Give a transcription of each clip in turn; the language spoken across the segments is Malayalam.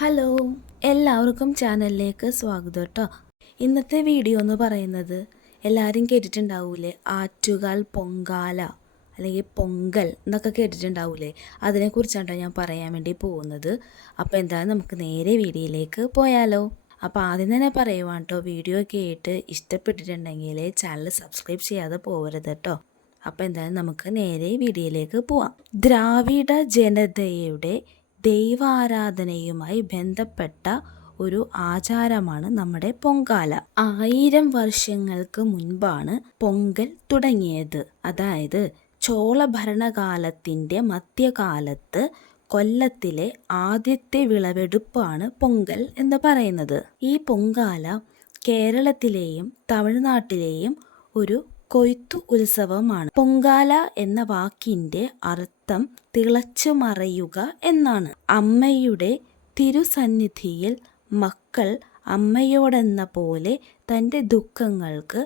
ഹലോ, എല്ലാവർക്കും ചാനലിലേക്ക് സ്വാഗതം കേട്ടോ. ഇന്നത്തെ വീഡിയോ എന്ന് പറയുന്നത് എല്ലാവരും കേട്ടിട്ടുണ്ടാവൂലേ, ആറ്റുകാൽ പൊങ്കാല അല്ലെങ്കിൽ പൊങ്കൽ എന്നൊക്കെ കേട്ടിട്ടുണ്ടാവൂലേ, അതിനെക്കുറിച്ചാണ് ഞാൻ പറയാൻ വേണ്ടി പോകുന്നത്. അപ്പോൾ എന്തായാലും നമുക്ക് നേരെ വീഡിയോയിലേക്ക് പോയാലോ. അപ്പോൾ ആദ്യം തന്നെ പറയുവാണ് കേട്ടോ, വീഡിയോ കേട്ട് ഇഷ്ടപ്പെട്ടിട്ടുണ്ടെങ്കിൽ ചാനൽ സബ്സ്ക്രൈബ് ചെയ്യാതെ പോകരുത് കേട്ടോ. അപ്പോൾ എന്തായാലും നമുക്ക് നേരെ വീഡിയോയിലേക്ക് പോവാം. ദ്രാവിഡ ജനതയുടെ ദൈവാരാധനയുമായി ബന്ധപ്പെട്ട ഒരു ആചാരമാണ് നമ്മുടെ പൊങ്കാല. 1000 വർഷങ്ങൾക്ക് മുൻപാണ് പൊങ്കൽ തുടങ്ങിയത്. അതായത് ചോള ഭരണകാലത്തിൻ്റെ മധ്യകാലത്ത് കൊല്ലത്തിലെ ആദ്യത്തെ വിളവെടുപ്പാണ് പൊങ്കൽ എന്ന് പറയുന്നത്. ഈ പൊങ്കാല കേരളത്തിലെയും തമിഴ്നാട്ടിലെയും ഒരു കൊയ്ത്തു ഉത്സവമാണ്. പൊങ്കാല എന്ന വാക്കിൻ്റെ അർത്ഥം തിളച്ചു മറയുക എന്നാണ്. അമ്മയുടെ തിരുസന്നിധിയിൽ മക്കൾ അമ്മയോടെന്ന പോലെ തൻ്റെ ദുഃഖങ്ങൾക്ക്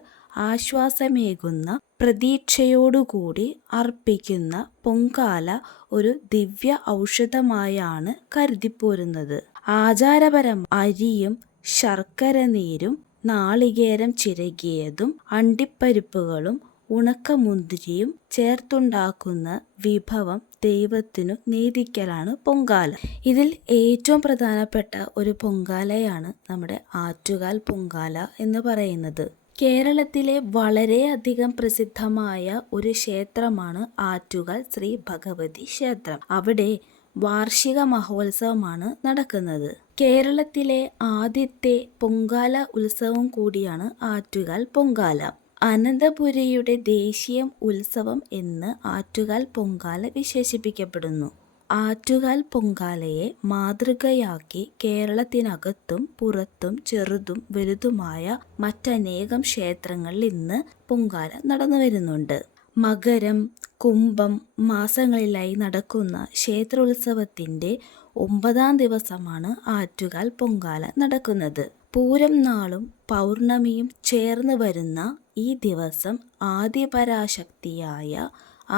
ആശ്വാസമേകുന്ന പ്രതീക്ഷയോടുകൂടി അർപ്പിക്കുന്ന പൊങ്കാല ഒരു ദിവ്യ ഔഷധമായാണ് കരുതിപ്പോരുന്നത്. ആചാരപരം അരിയും ശർക്കര നീരും നാളികേരം ചിരകിയതും അണ്ടിപ്പരിപ്പുകളും ഉണക്കമുന്തിരിയും ചേർത്തുണ്ടാക്കുന്ന വിഭവം ദൈവത്തിനു നേദിക്കലാണ് പൊങ്കാല. ഇതിൽ ഏറ്റവും പ്രധാനപ്പെട്ട ഒരു പൊങ്കാലയാണ് നമ്മുടെ ആറ്റുകാൽ പൊങ്കാല എന്ന് പറയുന്നത്. കേരളത്തിലെ വളരെയധികം പ്രസിദ്ധമായ ഒരു ക്ഷേത്രമാണ് ആറ്റുകാൽ ശ്രീ ഭഗവതി ക്ഷേത്രം. അവിടെ വാർഷിക മഹോത്സവമാണ് നടക്കുന്നത്. കേരളത്തിലെ ആദ്യത്തെ പൊങ്കാല ഉത്സവം കൂടിയാണ് ആറ്റുകാൽ പൊങ്കാല. അനന്തപുരിയുടെ ദേശീയ ഉത്സവം എന്ന് ആറ്റുകാൽ പൊങ്കാല വിശേഷിപ്പിക്കപ്പെടുന്നു. ആറ്റുകാൽ പൊങ്കാലയെ മാതൃകയാക്കി കേരളത്തിനകത്തും പുറത്തും ചെറുതും വലുതുമായ മറ്റനേകം ക്ഷേത്രങ്ങളിൽ ഇന്ന് പൊങ്കാല നടന്നു വരുന്നുണ്ട്. മകരം, കുംഭം മാസങ്ങളിലായി നടക്കുന്ന ക്ഷേത്രോത്സവത്തിൻ്റെ 9ാം ദിവസമാണ് ആറ്റുകാൽ പൊങ്കാല നടക്കുന്നത്. പൂരം നാളും പൗർണമിയും ചേർന്ന് വരുന്ന ഈ ദിവസം ആദിപരാശക്തിയായ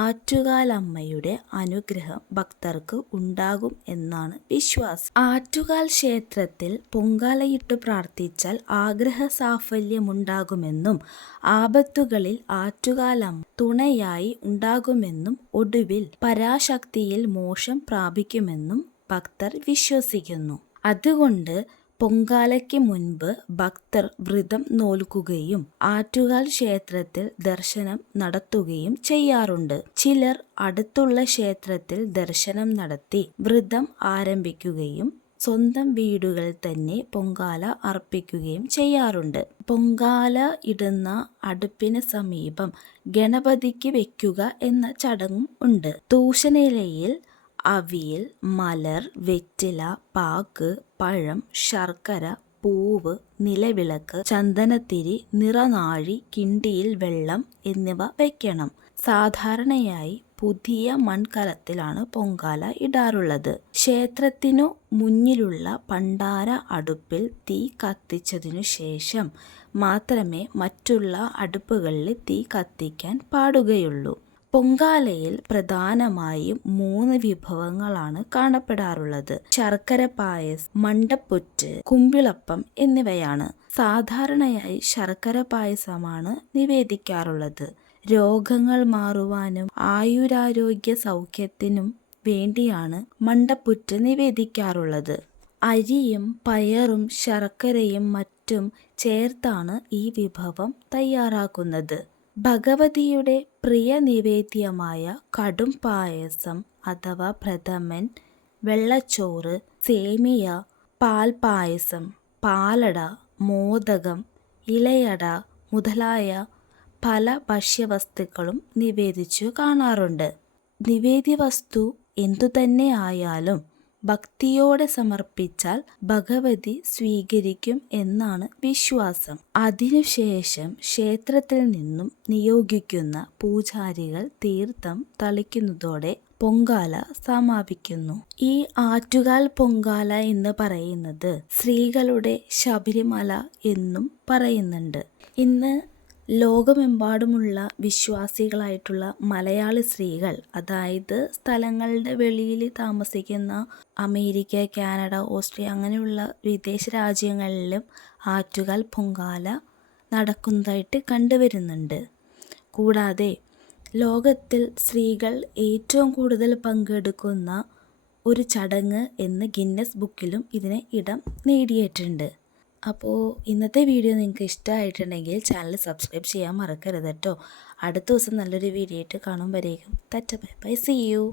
ആറ്റുകാലമ്മയുടെ അനുഗ്രഹം ഭക്തർക്ക് ഉണ്ടാകും എന്നാണ് വിശ്വാസം. ആറ്റുകാൽ ക്ഷേത്രത്തിൽ പൊങ്കാലയിട്ട് പ്രാർത്ഥിച്ചാൽ ആഗ്രഹ സാഫല്യമുണ്ടാകുമെന്നും ആപത്തുകളിൽ ആറ്റുകാലമ്മ തുണയായി ഉണ്ടാകുമെന്നും ഒടുവിൽ പരാശക്തിയിൽ മോക്ഷം പ്രാപിക്കുമെന്നും ഭക്തർ വിശ്വസിക്കുന്നു. അതുകൊണ്ട് പൊങ്കാലയ്ക്ക് മുൻപ് ഭക്തർ വ്രതം നോൽക്കുകയും ആറ്റുകാൽ ക്ഷേത്രത്തിൽ ദർശനം നടത്തുകയും ചെയ്യാറുണ്ട്. ചിലർ അടുത്തുള്ള ക്ഷേത്രത്തിൽ ദർശനം നടത്തി വ്രതം ആരംഭിക്കുകയും സ്വന്തം വീടുകളിൽ തന്നെ പൊങ്കാല അർപ്പിക്കുകയും ചെയ്യാറുണ്ട്. പൊങ്കാല ഇടുന്ന അടുപ്പിന് സമീപം ഗണപതിക്ക് വെക്കുക എന്ന ചടങ്ങും ഉണ്ട്. തൂശനിലയിൽ അവിയൽ, മലർ, വെറ്റില, പാക്ക്, പഴം, ശർക്കര, പൂവ്, നിലവിളക്ക്, ചന്ദനത്തിരി, നിറനാഴി, കിണ്ടിയിൽ വെള്ളം എന്നിവ വയ്ക്കണം. സാധാരണയായി പുതിയ മൺകലത്തിലാണ് പൊങ്കാല ഇടാറുള്ളത്. ക്ഷേത്രത്തിനു മുന്നിലുള്ള പണ്ടാര അടുപ്പിൽ തീ കത്തിച്ചതിനു ശേഷം മാത്രമേ മറ്റുള്ള അടുപ്പുകളിൽ തീ കത്തിക്കാൻ പാടുകയുള്ളൂ. പൊങ്കാലയിൽ പ്രധാനമായും 3 വിഭവങ്ങളാണ് കാണപ്പെടാറുള്ളത്. ശർക്കര പായസം, മണ്ടപ്പുറ്റ്, കുമ്പിളപ്പം എന്നിവയാണ്. സാധാരണയായി ശർക്കര പായസമാണ് നിവേദിക്കാറുള്ളത്. രോഗങ്ങൾ മാറുവാനും ആയുരാരോഗ്യ സൗഖ്യത്തിനും വേണ്ടിയാണ് മണ്ടപ്പുറ്റ് നിവേദിക്കാറുള്ളത്. അരിയും പയറും ശർക്കരയും മറ്റും ചേർത്താണ് ഈ വിഭവം തയ്യാറാക്കുന്നത്. ഭഗവതിയുടെ പ്രിയ നിവേദ്യമായ കടും പായസം അഥവാ പ്രഥമൻ, വെള്ളച്ചോറ്, സേമിയ, പാൽപായസം, പാലട, മോദകം, ഇലയട മുതലായ പല ഭക്ഷ്യവസ്തുക്കളും നിവേദിച്ചു കാണാറുണ്ട്. നിവേദ്യവസ്തു എന്തുതന്നെ ആയാലും ഭക്തിയോടെ സമർപ്പിച്ചാൽ ഭഗവതി സ്വീകരിക്കും എന്നാണ് വിശ്വാസം. അതിനുശേഷം ക്ഷേത്രത്തിൽ നിന്നും നിയോഗിക്കുന്ന പൂജാരികൾ തീർത്ഥം തളിക്കുന്നതോടെ പൊങ്കാല സമാപിക്കുന്നു. ഈ ആറ്റുകാൽ പൊങ്കാല എന്ന് പറയുന്നത് സ്ത്രീകളുടെ ശബരിമല എന്നും പറയുന്നുണ്ട്. ഇന്ന് ലോകമെമ്പാടുമുള്ള വിശ്വാസികളായിട്ടുള്ള മലയാളി സ്ത്രീകൾ, അതായത് സ്ഥലങ്ങളുടെ വെളിയിൽ താമസിക്കുന്ന അമേരിക്ക, കാനഡ, ഓസ്ട്രിയ അങ്ങനെയുള്ള വിദേശ രാജ്യങ്ങളിലും ആറ്റുകാൽ പൊങ്കാല നടക്കുന്നതായിട്ട് കണ്ടുവരുന്നുണ്ട്. കൂടാതെ ലോകത്തിൽ സ്ത്രീകൾ ഏറ്റവും കൂടുതൽ പങ്കെടുക്കുന്ന ഒരു ചടങ്ങ് എന്ന് ഗിന്നസ് ബുക്കിലും ഇതിന് ഇടം നേടിയിട്ടുണ്ട്. അപ്പോൾ ഇന്നത്തെ വീഡിയോ നിങ്ങൾക്ക് ഇഷ്ടമായിട്ടുണ്ടെങ്കിൽ ചാനൽ സബ്സ്ക്രൈബ് ചെയ്യാൻ മറക്കരുത് കേട്ടോ. അടുത്ത ദിവസം നല്ലൊരു വീഡിയോ ആയിട്ട് കാണുമ്പോഴേക്കും ബൈ ബൈ, സീ യു.